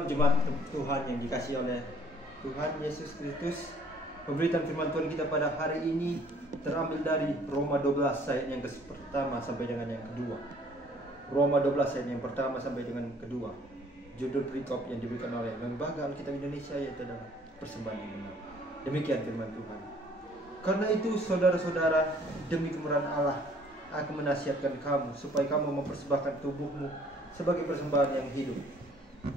Jemaat Tuhan yang dikasihi oleh Tuhan Yesus Kristus, pemberitaan firman Tuhan kita pada hari ini terambil dari Roma 12 ayat yang pertama sampai dengan yang kedua. Roma 12 ayat yang pertama sampai dengan kedua. Judul perikop yang diberikan oleh Lembaga Alkitab Indonesia yaitu adalah persembahan yang benar. Demikian firman Tuhan. Karena itu saudara-saudara, demi kemurahan Allah, aku menasihatkan kamu supaya kamu mempersembahkan tubuhmu sebagai persembahan yang hidup,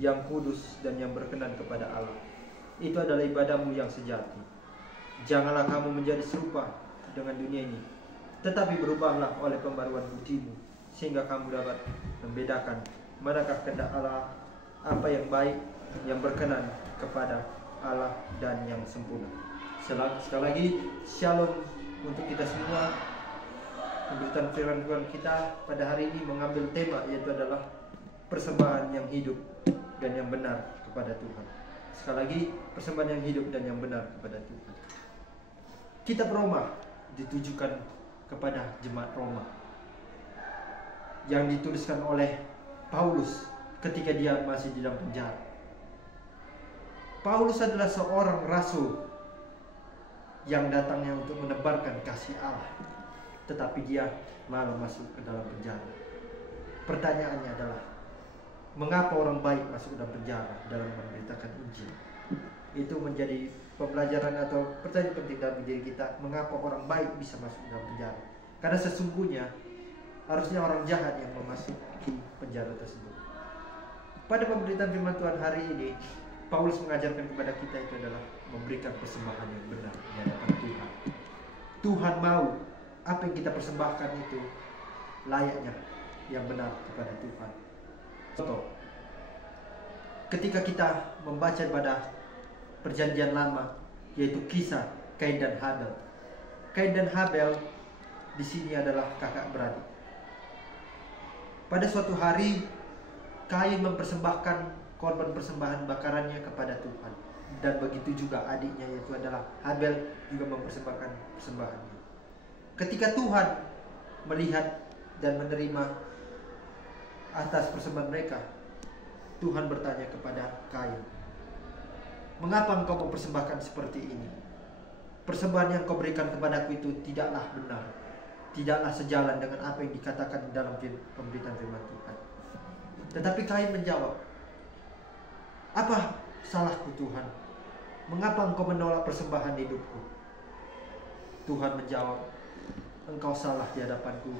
yang kudus dan yang berkenan kepada Allah. Itu adalah ibadahmu yang sejati. Janganlah kamu menjadi serupa dengan dunia ini, tetapi berubahlah oleh pembaruan budimu, sehingga kamu dapat membedakan manakah kehendak Allah, apa yang baik, yang berkenan kepada Allah dan yang sempurna. Sekali lagi, shalom untuk kita semua. Pemberitaan firman Tuhan kita pada hari ini mengambil tema yaitu adalah persembahan yang hidup dan yang benar kepada Tuhan. Sekali lagi, persembahan yang hidup dan yang benar kepada Tuhan. Kitab Roma ditujukan kepada jemaat Roma yang dituliskan oleh Paulus ketika dia masih di dalam penjara. Paulus adalah seorang rasul yang datangnya untuk menebarkan kasih Allah, tetapi dia malah masuk ke dalam penjara. Pertanyaannya adalah, mengapa orang baik masuk ke dalam penjara dalam memberitakan Injil? Itu menjadi pembelajaran atau pertanyaan penting dalam diri kita. Mengapa orang baik bisa masuk ke dalam penjara? Karena sesungguhnya harusnya orang jahat yang memasuki penjara tersebut. Pada pemberitaan firman Tuhan hari ini, Paulus mengajarkan kepada kita itu adalah memberikan persembahan yang benar di hadapan Tuhan. Tuhan mau apa yang kita persembahkan itu layaknya yang benar kepada Tuhan. Contoh, ketika kita membaca pada perjanjian lama, yaitu kisah Kain dan Habel. Kain dan Habel di sini adalah kakak beradik. Pada suatu hari, Kain mempersembahkan korban persembahan bakarannya kepada Tuhan, dan begitu juga adiknya yaitu adalah Habel juga mempersembahkan persembahannya. Ketika Tuhan melihat dan menerima atas persembahan mereka, Tuhan bertanya kepada Kain, mengapa engkau mempersembahkan seperti ini? Persembahan yang kau berikan kepadaku itu tidaklah benar, tidaklah sejalan dengan apa yang dikatakan dalam pemberitaan firman Tuhan. Tetapi Kain menjawab, apa salahku Tuhan? Mengapa engkau menolak persembahan hidupku? Tuhan menjawab, engkau salah di hadapanku,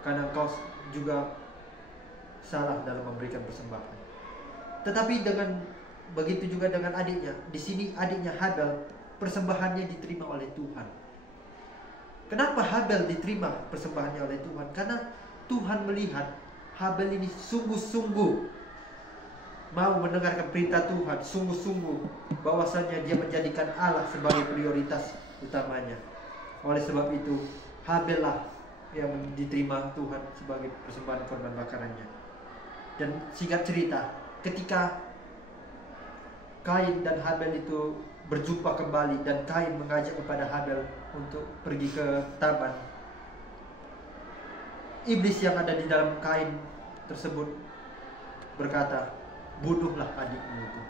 karena engkau juga salah dalam memberikan persembahan. Tetapi dengan begitu juga dengan adiknya. Di sini adiknya Habel, persembahannya diterima oleh Tuhan. Kenapa Habel diterima persembahannya oleh Tuhan? Karena Tuhan melihat Habel ini sungguh-sungguh mau mendengarkan perintah Tuhan, sungguh-sungguh bahwasanya dia menjadikan Allah sebagai prioritas utamanya. Oleh sebab itu, Habel lah yang diterima Tuhan sebagai persembahan korban bakarannya. Dan singkat cerita, ketika Kain dan Habel itu berjumpa kembali dan Kain mengajak kepada Habel untuk pergi ke taman, iblis yang ada di dalam Kain tersebut berkata, bunuhlah adikmu itu.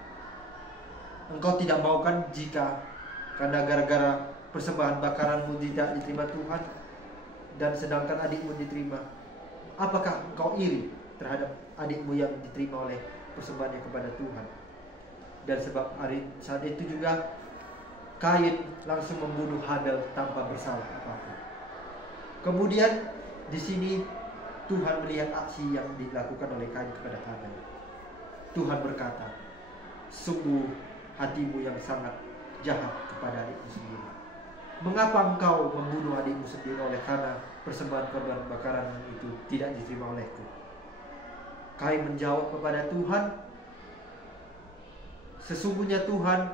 Engkau tidak mau kan jika karena gara-gara persembahan bakaranmu tidak diterima Tuhan dan sedangkan adikmu diterima, apakah engkau iri terhadap adikmu yang diterima oleh persembahannya kepada Tuhan? Dan sebab saat itu juga Kain langsung membunuh Habel tanpa bersalah apapun. Kemudian di sini Tuhan melihat aksi yang dilakukan oleh Kain kepada Habel. Tuhan berkata, sungguh hatimu yang sangat jahat kepada adikmu sendiri. Mengapa engkau membunuh adikmu sendiri oleh karena persembahan korban bakaran itu tidak diterima olehku? Kain menjawab kepada Tuhan, sesungguhnya Tuhan,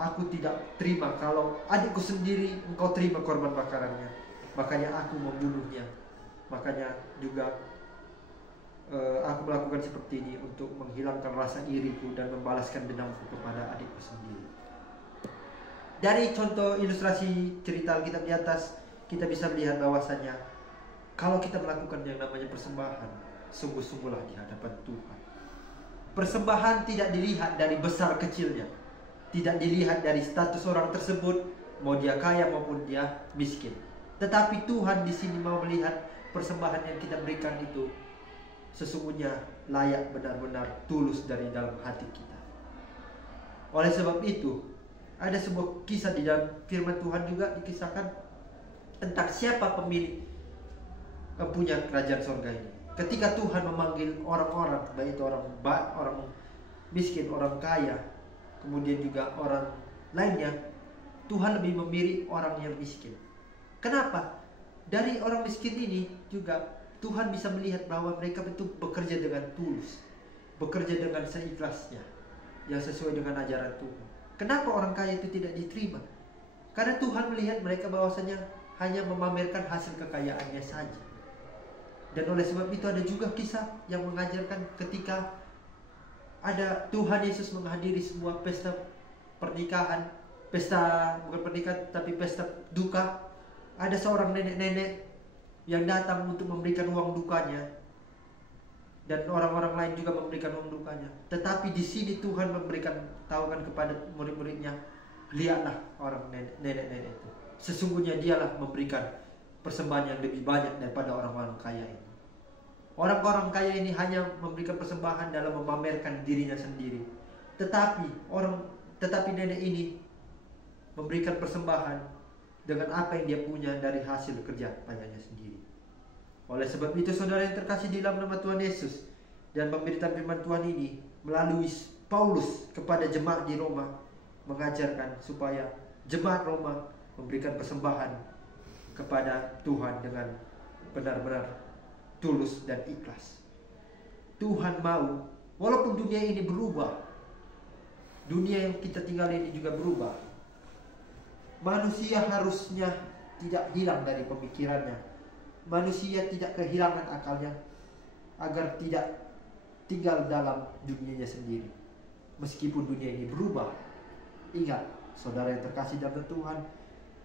aku tidak terima kalau adikku sendiri engkau terima korban bakarannya. Makanya aku membunuhnya. Makanya juga aku melakukan seperti ini untuk menghilangkan rasa iriku dan membalaskan dendamku kepada adikku sendiri. Dari contoh ilustrasi cerita Alkitab di atas, kita bisa melihat bahwasanya kalau kita melakukan yang namanya persembahan, sungguh-sungguhlah di hadapan Tuhan. Persembahan tidak dilihat dari besar kecilnya, tidak dilihat dari status orang tersebut, mau dia kaya maupun dia miskin. Tetapi Tuhan di sini mau melihat persembahan yang kita berikan itu sesungguhnya layak, benar-benar tulus dari dalam hati kita. Oleh sebab itu, ada sebuah kisah di dalam firman Tuhan juga dikisahkan tentang siapa pemilik punya kerajaan surga ini. Ketika Tuhan memanggil orang-orang, baik itu orang miskin, orang kaya, kemudian juga orang lainnya, Tuhan lebih memilih orang yang miskin. Kenapa? Dari orang miskin ini juga Tuhan bisa melihat bahwa mereka betul bekerja dengan tulus, bekerja dengan seikhlasnya, yang sesuai dengan ajaran Tuhan. Kenapa orang kaya itu tidak diterima? Karena Tuhan melihat mereka bahwasanya hanya memamerkan hasil kekayaannya saja. Dan oleh sebab itu ada juga kisah yang mengajarkan ketika ada Tuhan Yesus menghadiri sebuah pesta pernikahan, bukan pernikahan tapi pesta duka. Ada seorang nenek-nenek yang datang untuk memberikan uang dukanya, dan orang-orang lain juga memberikan uang dukanya. Tetapi di sini Tuhan memberikan tahukan kepada murid-muridnya, lihatlah orang nenek-nenek itu, sesungguhnya dialah memberikan persembahan yang lebih banyak daripada orang-orang kaya ini. Orang-orang kaya ini hanya memberikan persembahan dalam memamerkan dirinya sendiri. Tetapi nenek ini memberikan persembahan dengan apa yang dia punya dari hasil kerja payahnya sendiri. Oleh sebab itu, saudara yang terkasih di dalam nama Tuhan Yesus, dan pemberitaan firman Tuhan ini melalui Paulus kepada jemaat di Roma mengajarkan supaya jemaat Roma memberikan persembahan kepada Tuhan dengan benar-benar tulus dan ikhlas. Tuhan mau, walaupun dunia ini berubah, dunia yang kita tinggal ini juga berubah, manusia harusnya tidak hilang dari pemikirannya, manusia tidak kehilangan akalnya, agar tidak tinggal dalam dunianya sendiri. Meskipun dunia ini berubah, ingat saudara yang terkasih dalam Tuhan,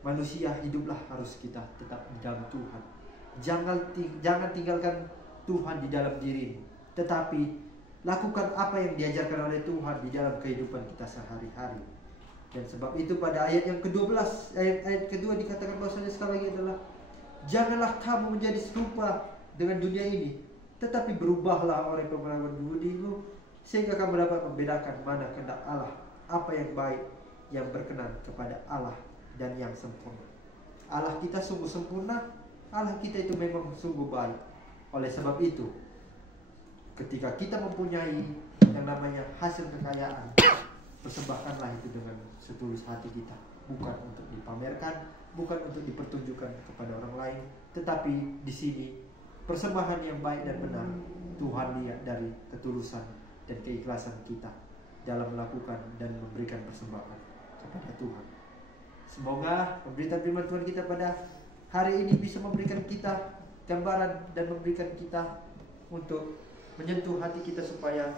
manusia hiduplah harus kita tetap di dalam Tuhan. Jangan tinggalkan Tuhan di dalam dirimu, tetapi lakukan apa yang diajarkan oleh Tuhan di dalam kehidupan kita sehari-hari. Dan sebab itu pada ayat yang ke-12, ayat kedua dikatakan bahwasanya sekali lagi adalah, janganlah kamu menjadi serupa dengan dunia ini, tetapi berubahlah oleh pengetahuan budimu, sehingga kamu dapat membedakan mana kehendak Allah, apa yang baik, yang berkenan kepada Allah, dan yang sempurna. Allah kita sungguh sempurna, Allah kita itu memang sungguh baik. Oleh sebab itu, ketika kita mempunyai yang namanya hasil kekayaan, persembahkanlah itu dengan setulus hati kita, bukan untuk dipamerkan, bukan untuk dipertunjukkan kepada orang lain, tetapi di sini persembahan yang baik dan benar Tuhan lihat dari ketulusan dan keikhlasan kita dalam melakukan dan memberikan persembahan kepada Tuhan. Semoga pemberitaan firman Tuhan kita pada hari ini bisa memberikan kita gambaran dan memberikan kita untuk menyentuh hati kita supaya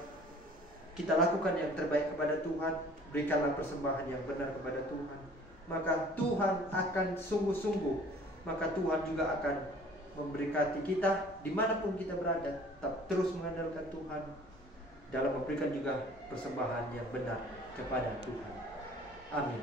kita lakukan yang terbaik kepada Tuhan. Berikanlah persembahan yang benar kepada Tuhan, maka Tuhan akan sungguh-sungguh, maka Tuhan juga akan memberkati kita dimanapun kita berada. Tetap terus mengandalkan Tuhan dalam memberikan juga persembahan yang benar kepada Tuhan. Amin.